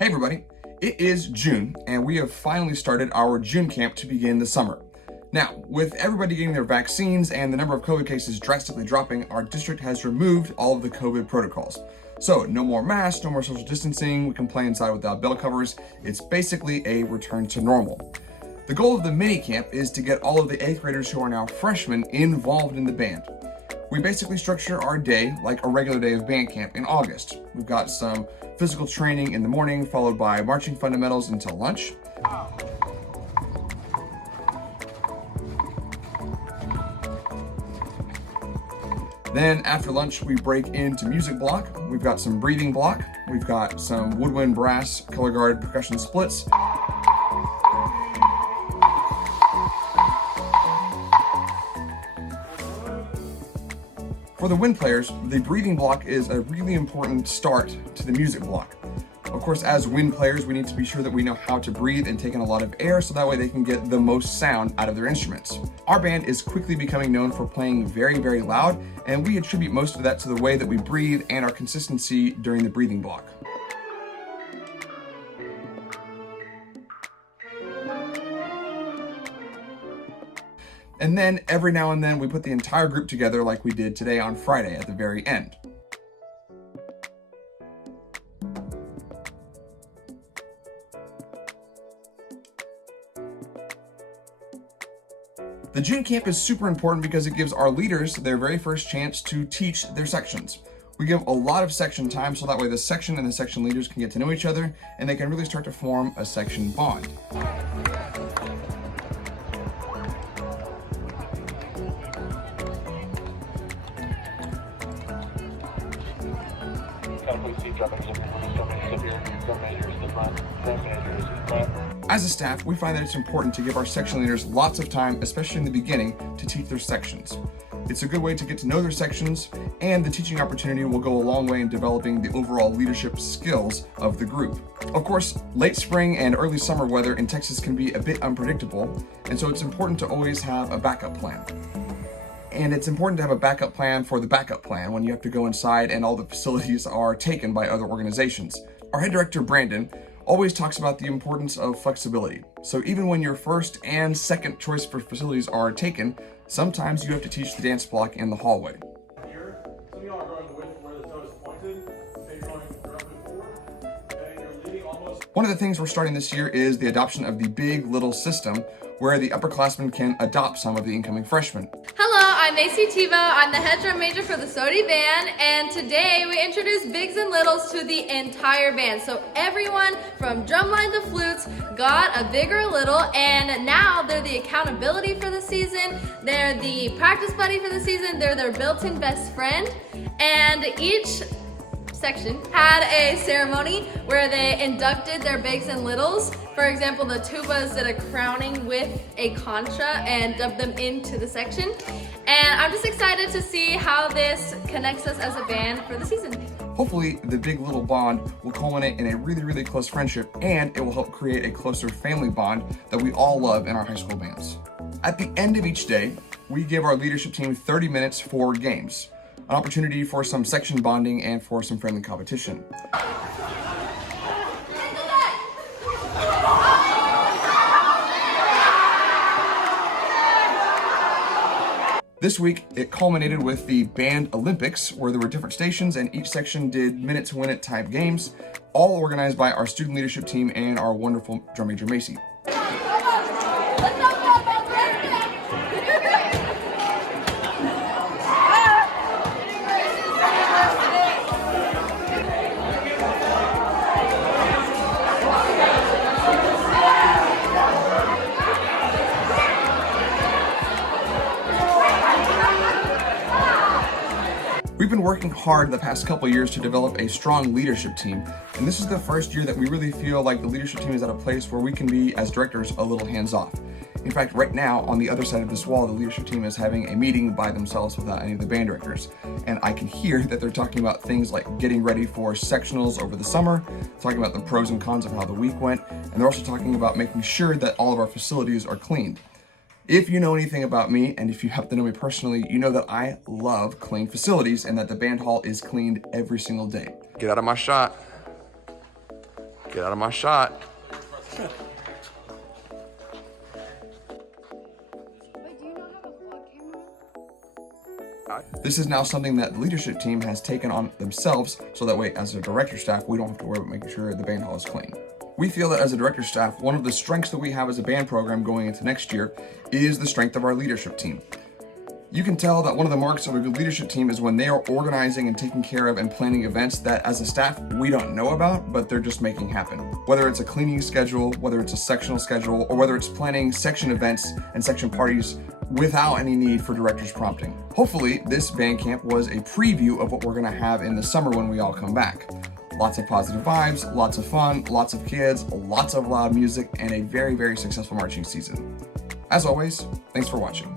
Hey everybody, it is June and we have finally started our June camp to begin the summer. Now, with everybody getting their vaccines and the number of COVID cases drastically dropping, our district has removed all of the COVID protocols. So no more masks, no more social distancing, we can play inside without bell covers. It's basically a return to normal. The goal of the mini camp is to get all of the 8th graders who are now freshmen involved in the band. We basically structure our day like a regular day of band camp in August. We've got some physical training in the morning, followed by marching fundamentals until lunch. Then after lunch, we break into music block. We've got some breathing block. We've got some woodwind, brass, color guard, percussion splits. For the wind players, the breathing block is a really important start to the music block. Of course, as wind players, we need to be sure that we know how to breathe and take in a lot of air so that way they can get the most sound out of their instruments. Our band is quickly becoming known for playing very, very loud, and we attribute most of that to the way that we breathe and our consistency during the breathing block. And then every now and then we put the entire group together like we did today on Friday at the very end. The June camp is super important because it gives our leaders their very first chance to teach their sections. We give a lot of section time so that way the section and the section leaders can get to know each other and they can really start to form a section bond. As a staff, we find that it's important to give our section leaders lots of time, especially in the beginning, to teach their sections. It's a good way to get to know their sections, and the teaching opportunity will go a long way in developing the overall leadership skills of the group. Of course, late spring and early summer weather in Texas can be a bit unpredictable, and so it's important to always have a backup plan. And it's important to have a backup plan for the backup plan when you have to go inside and all the facilities are taken by other organizations. Our head director, Brandon, always talks about the importance of flexibility. So even when your first and second choice for facilities are taken, sometimes you have to teach the dance block in the hallway. Here, some of y'all are going with where the toe is pointed, so you're going directly forward, and you're leading almost. One of the things we're starting this year is the adoption of the big little system where the upperclassmen can adopt some of the incoming freshmen. Hello, I'm Macy Tebow. I'm the head drum major for the SOTI band, and today we introduce bigs and littles to the entire band. So everyone from drumline to flutes got a big or a little, and now they're the accountability for the season, they're the practice buddy for the season, they're their built-in best friend, and each section had a ceremony where they inducted their bigs and littles. For example, the tubas did a crowning with a concha and dubbed them into the section. And I'm just excited to see how this connects us as a band for the season. Hopefully, the big little bond will culminate in a really, really close friendship, and it will help create a closer family bond that we all love in our high school bands. At the end of each day, we give our leadership team 30 minutes for games, an opportunity for some section bonding and for some friendly competition. This week, it culminated with the Band Olympics, where there were different stations and each section did minute-to-win-it type games, all organized by our student leadership team and our wonderful drum major, Macy. We've been working hard the past couple years to develop a strong leadership team, and this is the first year that we really feel like the leadership team is at a place where we can be, as directors, a little hands-off. In fact, right now, on the other side of this wall, the leadership team is having a meeting by themselves without any of the band directors. And I can hear that they're talking about things like getting ready for sectionals over the summer, talking about the pros and cons of how the week went, and they're also talking about making sure that all of our facilities are cleaned. If you know anything about me, and if you happen to know me personally, you know that I love clean facilities and that the band hall is cleaned every single day. Get out of my shot. Get out of my shot. This is now something that the leadership team has taken on themselves, so that way, as a director staff, we don't have to worry about making sure the band hall is clean. We feel that as a director staff, one of the strengths that we have as a band program going into next year is the strength of our leadership team. You can tell that one of the marks of a good leadership team is when they are organizing and taking care of and planning events that as a staff we don't know about, but they're just making happen. Whether it's a cleaning schedule, whether it's a sectional schedule, or whether it's planning section events and section parties without any need for director's prompting. Hopefully, this band camp was a preview of what we're gonna have in the summer when we all come back. Lots of positive vibes, lots of fun, lots of kids, lots of loud music, and a very, very successful marching season. As always, thanks for watching.